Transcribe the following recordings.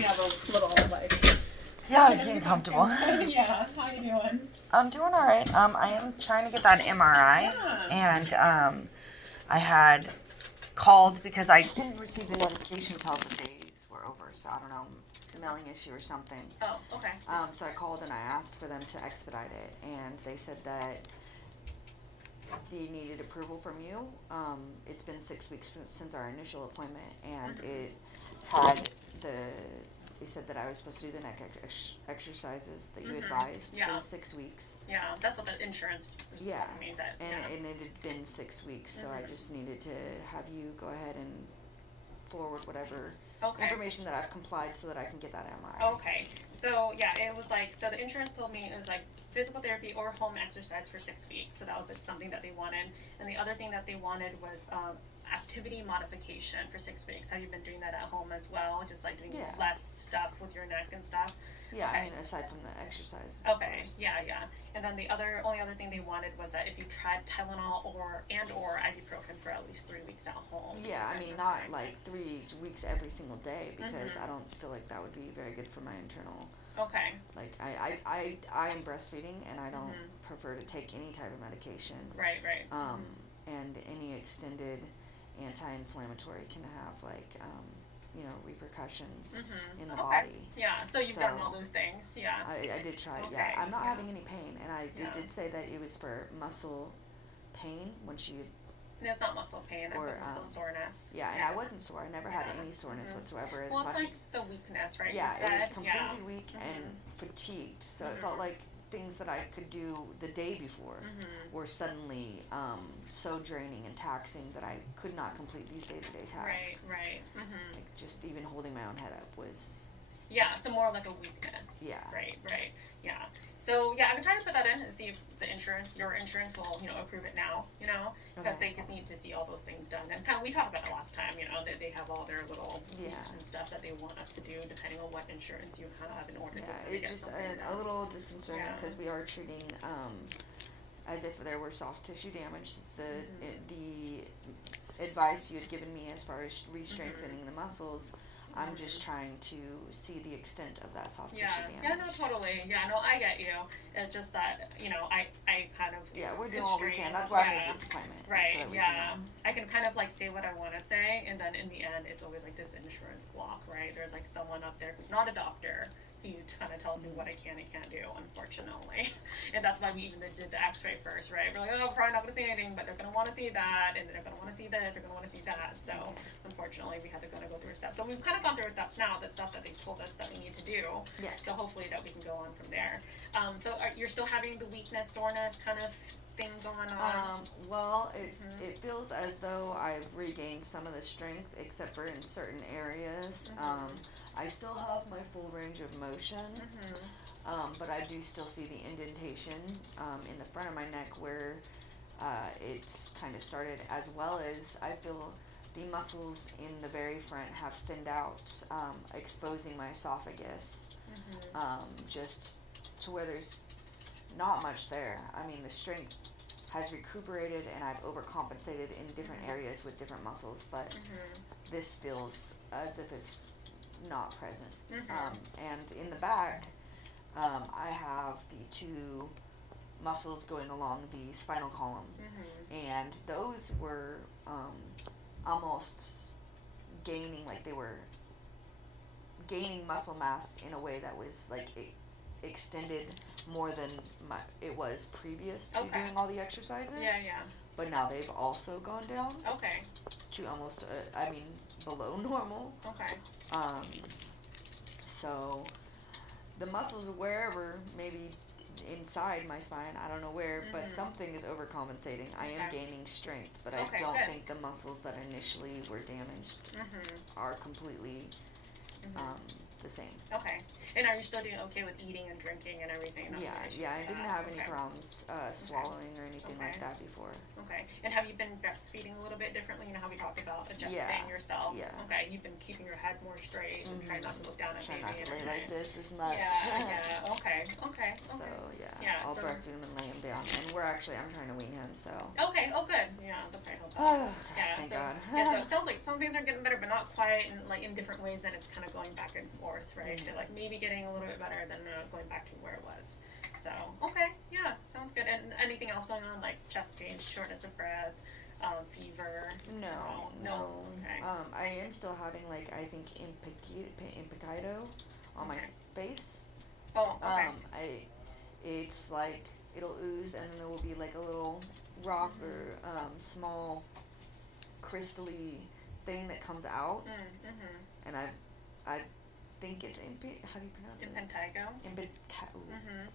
you have a little, like... Yeah, I was getting comfortable. Yeah, how you doing? I'm doing all right. I am trying to get that MRI, and I had called because I didn't receive the notification until the days were over, so I don't know, mailing issue or something. Oh, okay. So I called and I asked for them to expedite it, and they said that they needed approval from you. It's been 6 weeks since our initial appointment, and it had they said that I was supposed to do the neck exercises that you advised for the 6 weeks. Yeah, that's what the insurance was telling me. And it had been 6 weeks, so I just needed to have you go ahead and forward whatever information that I've complied so that I can get that MRI. Okay, so yeah, it was like, so the insurance told me it was like physical therapy or home exercise for 6 weeks, so that was something that they wanted. And the other thing that they wanted was activity modification for 6 weeks. Have you been doing that at home as well? Just like doing less stuff with your neck and stuff? Yeah, I mean, aside from the exercises. Okay, yeah. And then the only other thing they wanted was that if you tried Tylenol or ibuprofen for at least 3 weeks at home. Yeah, I mean, not like 3 weeks every single day, because I don't feel like that would be very good for my internal. Okay. Like, I am breastfeeding, and I don't prefer to take any type of medication. Right. And any extended anti-inflammatory can have, like, repercussions in the body. Yeah, so you've done all those things, yeah. I did try, I'm not having any pain, and it did say that it was for muscle pain when she... No, it's not muscle pain, or muscle soreness. Yeah, and I wasn't sore. I never had any soreness whatsoever. Well, it's like the weakness, right? Yeah, it was completely weak and fatigued, so it felt like things that I could do the day before were suddenly so draining and taxing that I could not complete these day-to-day tasks. Right. Like, just even holding my own head up was... Yeah, so more like a weakness. Yeah. Right. Yeah. So, yeah, I can try to put that in and see if your insurance will, approve it now, because they just need to see all those things done. And kind of, we talked about it last time, that they have all their little loops and stuff that they want us to do depending on what insurance you have in order to get it's just a little disconcerting because we are treating as if there were soft tissue damage. The advice you had given me as far as re-strengthening the muscles, I'm just trying to see the extent of that soft tissue damage. Yeah, no, totally. Yeah, no, I get you. It's just that, I kind of... Yeah, we're doing what we can. That's why I made this appointment. Right, so I can kind of, like, say what I want to say, and then in the end, it's always, like, this insurance block, right? There's, like, someone up there who's not a doctor who kind of tells me what I can and can't do, unfortunately. And that's why we even did the x-ray first, right? We're like, oh, we're probably not going to see anything, but they're going to want to see that, and they're going to want to see this, they're going to want to see that. So, unfortunately, we had to kind of go through steps. So we've kind of gone through steps now, the stuff that they told us that we need to do. Yeah. So hopefully that we can go on from there. So you're still having the weakness, soreness kind of thing going on? Well, it feels as though I've regained some of the strength, except for in certain areas. I still have my full range of motion, but I do still see the indentation in the front of my neck where it's kind of started, as well as I feel the muscles in the very front have thinned out, exposing my esophagus, just to where there's not much there. I mean, the strength has recuperated and I've overcompensated in different areas with different muscles, but this feels as if it's not present. And in the back, I have the two muscles going along the spinal column, and those were almost gaining, like they were gaining muscle mass in a way that was like extended more than it was previous to doing all the exercises. Yeah. But now they've also gone down. Okay. To almost, below normal. Okay. So the muscles wherever, maybe inside my spine, I don't know where, but something is overcompensating. I am gaining strength, but I don't think the muscles that initially were damaged are completely the same. Okay. And are you still doing okay with eating and drinking and everything? Yeah, I didn't have any problems swallowing or anything like that before. Okay. And have you been breastfeeding a little bit differently? You know how we talked about adjusting yourself? Yeah. Okay. You've been keeping your head more straight and trying not to look down try not to baby, lay okay. like this as much. Yeah. Okay. So yeah, Yeah, I'll so- breastfeed him and lay him down, and I'm trying to wean him. So. Okay. Oh, good. Yeah, that probably helps. Oh, Yeah, thank so, God. yeah, so it sounds like some things are getting better, but not quite, and like in different ways. Then it's kind of going back and forth, right? Mm-hmm. So like maybe getting a little bit better, then going back to where it was. So okay, yeah, sounds good. And anything else going on, like chest pain, shortness of breath, fever? No. Okay. I am still having like I think impetigo on my Okay. face. Oh, okay. It's like it'll ooze, and then there will be like a little rock or small crystally thing that comes out, and I think it's how do you pronounce it? Impetigo.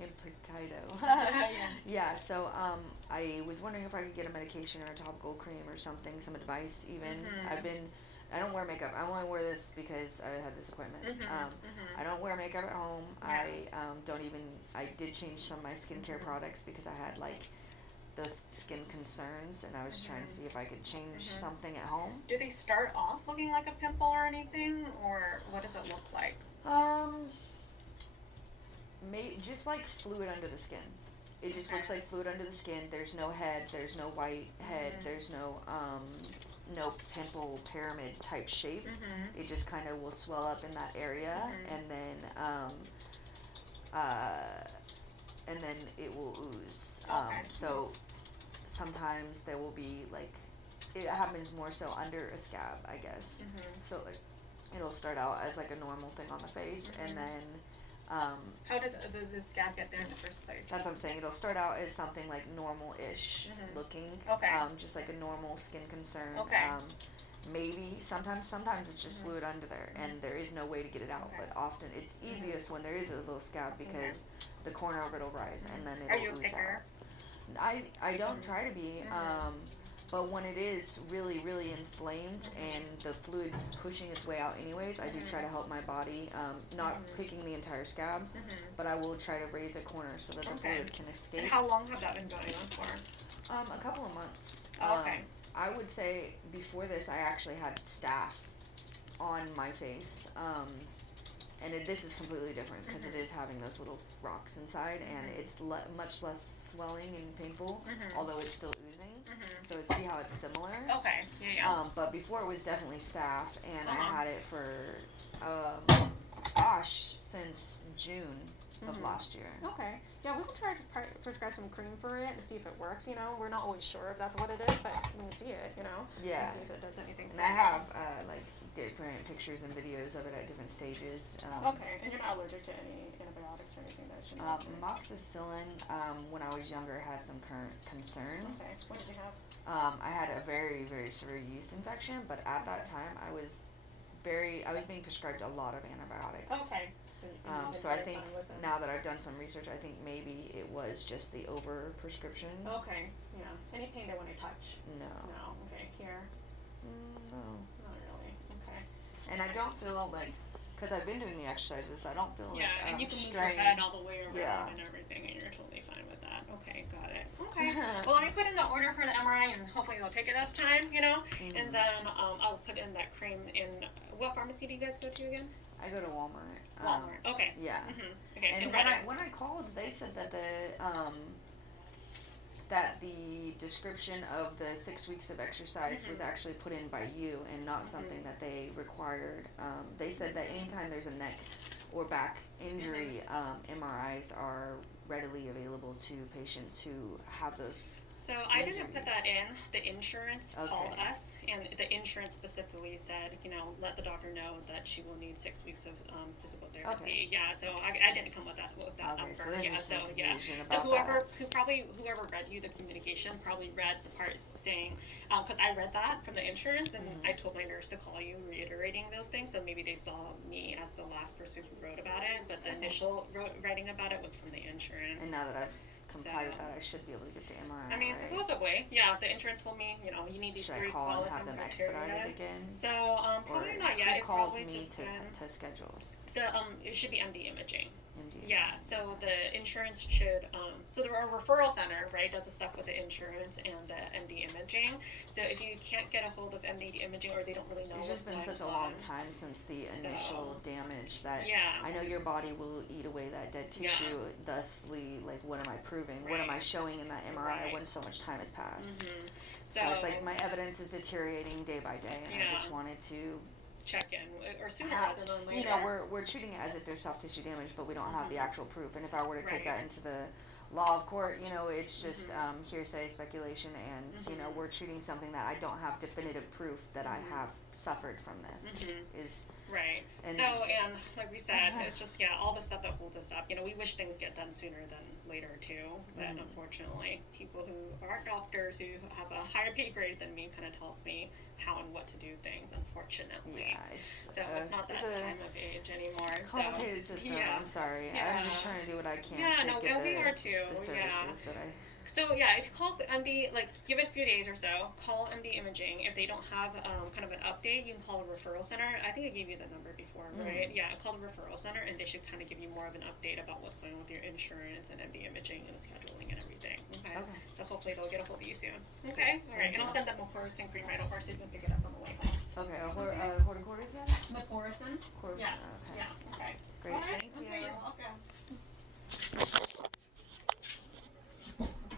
Impetigo. Yeah. Yeah. So I was wondering if I could get a medication or a topical cream or something, some advice even. I don't wear makeup. I only wear this because I had this appointment. I don't wear makeup at home. Yeah. I did change some of my skincare products because I had like those skin concerns, and I was trying to see if I could change something at home. Do they start off looking like a pimple or anything, or what does it look like? Just like fluid under the skin. It just looks like fluid under the skin. There's no head. There's no white head. There's no pimple pyramid type shape. It just kind of will swell up in that area, and then it will ooze. So sometimes there will be like, it happens more so under a scab, I guess. So like, it'll start out as like a normal thing on the face, and then How did the scab get there in the first place? that's what I'm saying. It'll start out as something like normal-ish looking, Okay. just like a normal skin concern. Okay. Maybe sometimes it's just fluid under there, and there is no way to get it out. Okay. But often it's easiest when there is a little scab because the corner of it will rise, and then Are it'll you a ooze picker? out. I don't try to be, but when it is really really inflamed and the fluid's pushing its way out anyways, I do try to help my body, not picking the entire scab, but I will try to raise a corner so that the fluid can escape. And how long have that been going on for? A couple of months. Oh, okay. I would say before this, I actually had staph on my face, and this is completely different because it is having those little rocks inside, and it's much less swelling and painful, although it's still oozing. So see how it's similar. Okay. Yeah. But before it was definitely staph, and I had it for since June of last year. Okay. Yeah, we can try to prescribe some cream for it and see if it works. We're not always sure if that's what it is, but we can see it. Yeah. And see if it does anything. And I have like different pictures and videos of it at different stages. Okay, and you're not allergic to any antibiotics or anything that should not be? Amoxicillin, when I was younger, had some current concerns. Okay, what did you have? I had a very, very severe yeast infection, but at that time, I was being prescribed a lot of antibiotics. Okay. So I think now that I've done some research, I think maybe it was just the over prescription. Okay, yeah. Any pain there when I touch? No. No, okay. Here? No. Not really. Okay. And I don't feel like, because I've been doing the exercises, I don't feel Yeah, like and you can move strained. your head all the way around Yeah. and everything, and you're totally fine with that. Okay, got it. Okay. Well, let me put in the order for the MRI, and hopefully they'll take it this time, And then I'll put in that cream in. What pharmacy do you guys go to again? I go to Walmart. Walmart. Okay. Yeah. Okay. And when I called, they said that the description of the 6 weeks of exercise was actually put in by you and not something that they required. They said that anytime there's a neck or back injury, MRIs are readily available to patients who have those. So I didn't put that in. The insurance called Okay. us, and the insurance specifically said, let the doctor know that she will need 6 weeks of physical therapy. Okay. Yeah, so I didn't come with that Okay, number. so there's just some confusion So about whoever read you the communication probably read the part saying, because I read that from the insurance, and I told my nurse to call you reiterating those things. So maybe they saw me as the last person who wrote about it, but the initial writing about it was from the insurance. And now that I've complied with that, I should be able to get the MRI. I mean, right? supposedly, yeah. The insurance told me, you need these Should I three call and qualifying have them criteria. expedited again? So probably or not yet. who It's calls probably me just been to schedule? it should be MD imaging. MD imaging? Yeah, so the insurance should, so the referral center, right, does the stuff with the insurance and the MD imaging. So if you can't get a hold of MD imaging or they don't really know It's just been what's such a going long on, time since the initial damage that yeah. I know your body will eat away that dead tissue, thusly, like, what am I proving? What am I Right. showing in that MRI Right. when so much time has passed? Mm-hmm. So it's like my evidence is deteriorating day by day, and I just wanted to check in, or sooner have, rather than later. you know, we're treating it as if there's soft tissue damage, but we don't have the actual proof. And if I were to take Right. that into the law of court, you know, it's just hearsay, speculation, and you know, we're treating something that I don't have definitive proof that I have suffered from this. Is Right. and So, and like we said, it's just, all the stuff that holds us up. You know, we wish things get done sooner than later, too. But unfortunately, people who aren't doctors, who have a higher pay grade than me, kind of tells me how and what to do things, unfortunately. yeah, it's It's not that time of age anymore. complicated system. Yeah. I'm sorry. Yeah. I'm just trying to do what I can Yeah, to no, get and we are too. the services that I. So if you call MD, like give it a few days or so, call MD Imaging. If they don't have kind of an update, you can call the referral center. I think I gave you the number before, right? Yeah, call the referral center, and they should kind of give you more of an update about what's going on with your insurance and MD Imaging and scheduling and everything. Okay. So hopefully they'll get a hold of you soon. Okay. All right. And I'll send them Mephorusin cream right over so you can pick it up on the way home. Okay, what quarter is that? Mephorusin. Quarter. Yeah. Okay. Yeah.